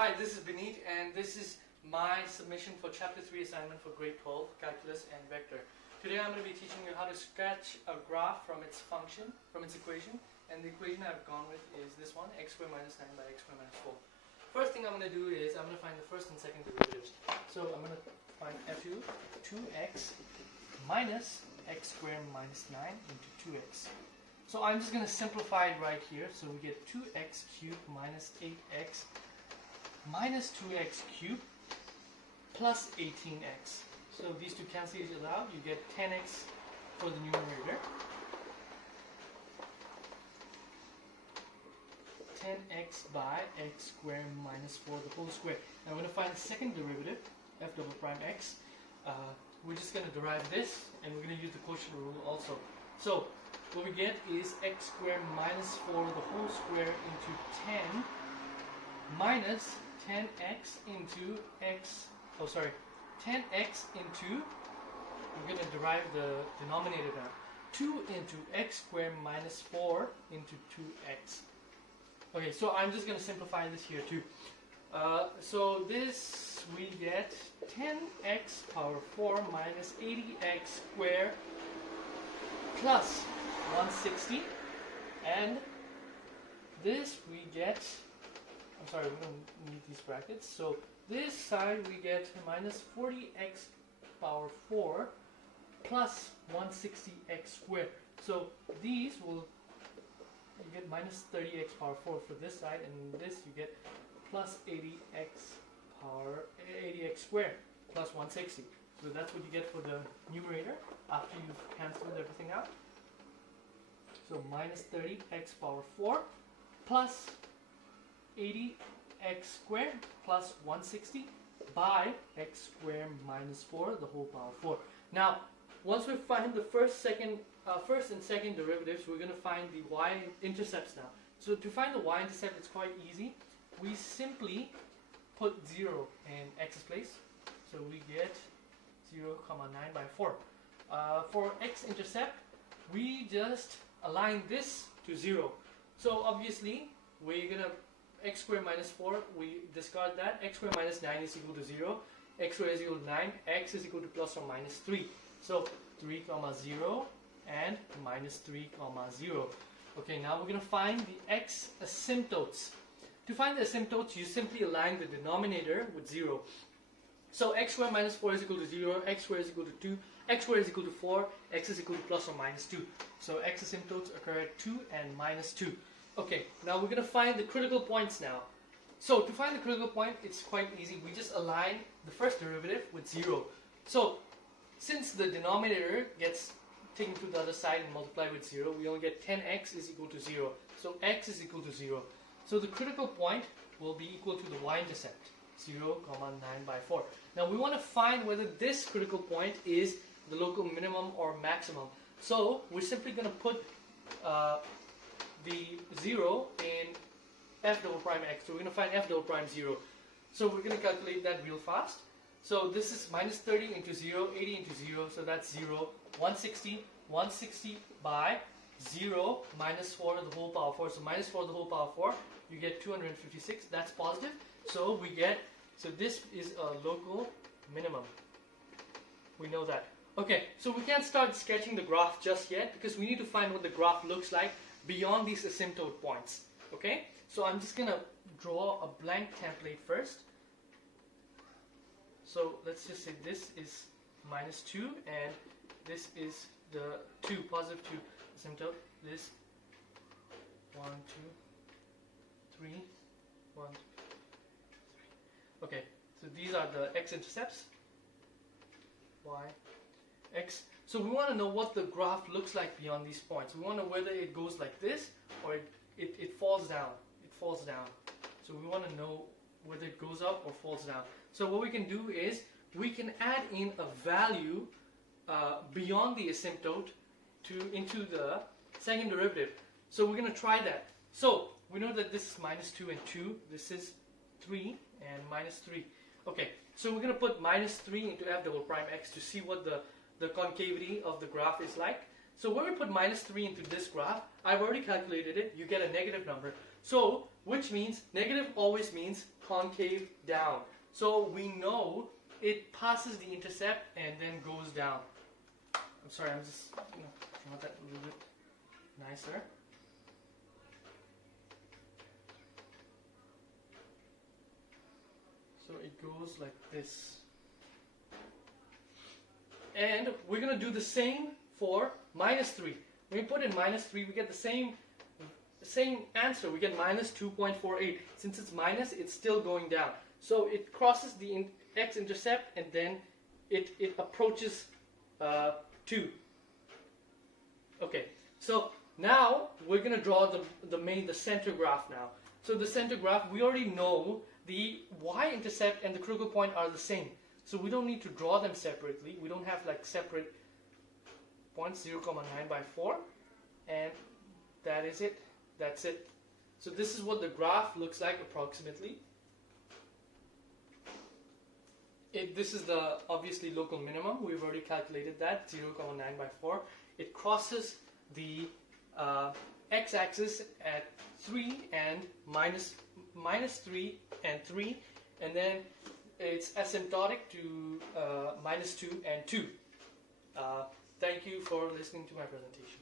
Hi, this is Beneet, and this is my submission for Chapter 3 assignment for grade 12, Calculus and Vector. Today I'm going to be teaching you how to sketch a graph from its function, from its equation, and the equation I've gone with is this one, x squared minus 9 by x squared minus 4. First thing I'm going to do is I'm going to find the first and second derivatives. So I'm going to find f2, 2x minus x squared minus 9 into 2x. So I'm just going to simplify it right here. So we get 2x cubed minus 8x minus 2x cubed plus 18x. So these two cancel each other out. You get 10x for the numerator. 10x by x squared minus 4 the whole square. Now I'm going to find the second derivative, f double prime x. We're just going to derive this, and we're going to use the quotient rule also. So what we get is x squared minus 4 the whole square into 10 minus 10x into 10x into, we're going to derive the denominator now, 2 into x squared minus 4 into 2x. Okay, so I'm just going to simplify this here too. So this we get 10x power 4 minus 80x squared plus 160, and this we get, I'm sorry, we don't need these brackets. So this side we get minus 40x power 4 plus 160x squared. So these will, you get minus 30x power 4 for this side, and this you get plus 80x squared plus 160. So that's what you get for the numerator after you've cancelled everything out. So minus 30x power 4 plus 80x squared plus 160 by x squared minus 4 the whole power 4. Now, once we find the first and second derivatives, we're going to find the y-intercepts now. So to find the y-intercept, it's quite easy. We simply put 0 in x's place. So we get 0, 9 by 4. For x-intercept, we just align this to 0. So obviously, we're going to x squared minus 4, we discard that. X squared minus 9 is equal to 0. X squared is equal to 9. X is equal to plus or minus 3. So 3, 0 and minus 3, 0. Okay, now we're going to find the x asymptotes. To find the asymptotes, you simply align the denominator with 0. So x squared minus 4 is equal to 0. X squared is equal to 2. X squared is equal to 4. X is equal to plus or minus 2. So x asymptotes occur at 2 and minus 2. Okay, now we're going to find the critical points now. So to find the critical point, it's quite easy. We just align the first derivative with 0. So since the denominator gets taken to the other side and multiplied with 0, we only get 10x is equal to 0. So x is equal to 0. So the critical point will be equal to the y-intercept, 0, 9 by 4. Now we want to find whether this critical point is the local minimum or maximum. So we're simply going to put the 0 in f double prime x. So we're going to find f double prime 0. So we're going to calculate that real fast. So this is minus 30 into 0, 80 into 0, so that's 0. 160 by 0 minus 4 to the whole power 4. So minus 4 to the whole power 4, you get 256. That's positive. So we get, so this is a local minimum. We know that. Okay, so we can't start sketching the graph just yet because we need to find what the graph looks like beyond these asymptote points. Okay, so I'm just gonna draw a blank template first. So let's just say this is minus 2 and this is the 2, positive 2 asymptote. This 1, 2, 3, 1, 2, 3. Okay, so these are the x-intercepts. Y, x. So we want to know what the graph looks like beyond these points. We want to know whether it goes like this or it falls down. It falls down. So we want to know whether it goes up or falls down. So what we can do is we can add in a value beyond the asymptote into the second derivative. So we're going to try that. So we know that this is minus 2 and 2. This is 3 and minus 3. Okay, so we're going to put minus 3 into f double prime x to see what the concavity of the graph is like. So when we put minus 3 into this graph, I've already calculated it. You get a negative number. So which means negative always means concave down. So we know it passes the intercept and then goes down. I'm sorry, I'm just draw that a little bit nicer. So it goes like this. And we're going to do the same for minus 3. When we put in minus 3, we get the same answer. We get minus 2.48. Since it's minus, it's still going down. So it crosses the x-intercept and then it approaches 2. Okay, so now we're going to draw the center graph now. So the center graph, we already know the y-intercept and the critical point are the same. So we don't need to draw them separately. We don't have like separate points, 0, 9 by 4. And that is it. That's it. So this is what the graph looks like approximately. This is the obviously local minimum. We've already calculated that, 0, 9 by 4. It crosses the x-axis at 3 and minus 3 and 3, and then it's asymptotic to minus 2 and 2. Thank you for listening to my presentation.